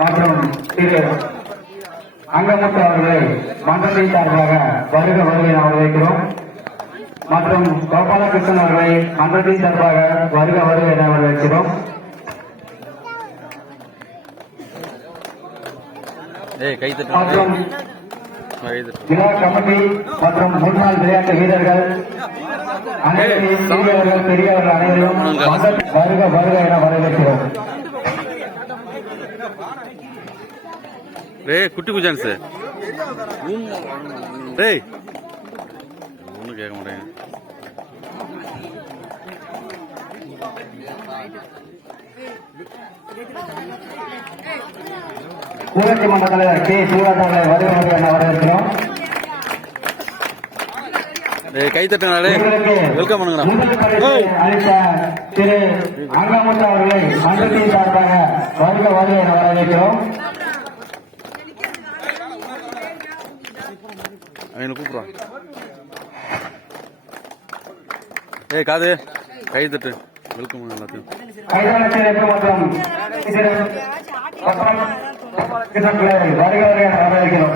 மற்றும் திரு அங்கமுத்து அவர்களை மன்றத்தின் சார்பாக வருக வருகை என வரவேற்கிறோம். மற்றும் கோபாலகிருஷ்ணன் அவர்களை மன்றத்தின் சார்பாக வருக வருகை என வரவேற்கிறோம். மற்றும் விழா கமிட்டி மற்றும் முன்னாள் விளையாட்டு வீரர்கள் அனைவரையும் சிறியவர்கள் பெரியவர்கள் அனைவரும் வருக வருக என வரவேற்கிறோம். குட்டி குஜான் சார் ஒன்றும் கேட்க மாட்டேங்க. ஊராட்சி மன்ற தலைவர் கே சூராஜ் அவர்களை வருக வருக என வரவேற்கிறோம். கை தட்டினாலே வெல்கம் பண்ணுங்க. அளித்த திரு அங்கமுத்து அவர்களை மன்றத்தின் சார்பாக வருக வருக என வரவேற்கிறோம். அவனை கூப்பிடுவான். காது கை தட்டு வெல்கம் பண்ணுங்க எல்லாத்தையும். மற்றும் வருக வருக என வரவேற்கிறோம்.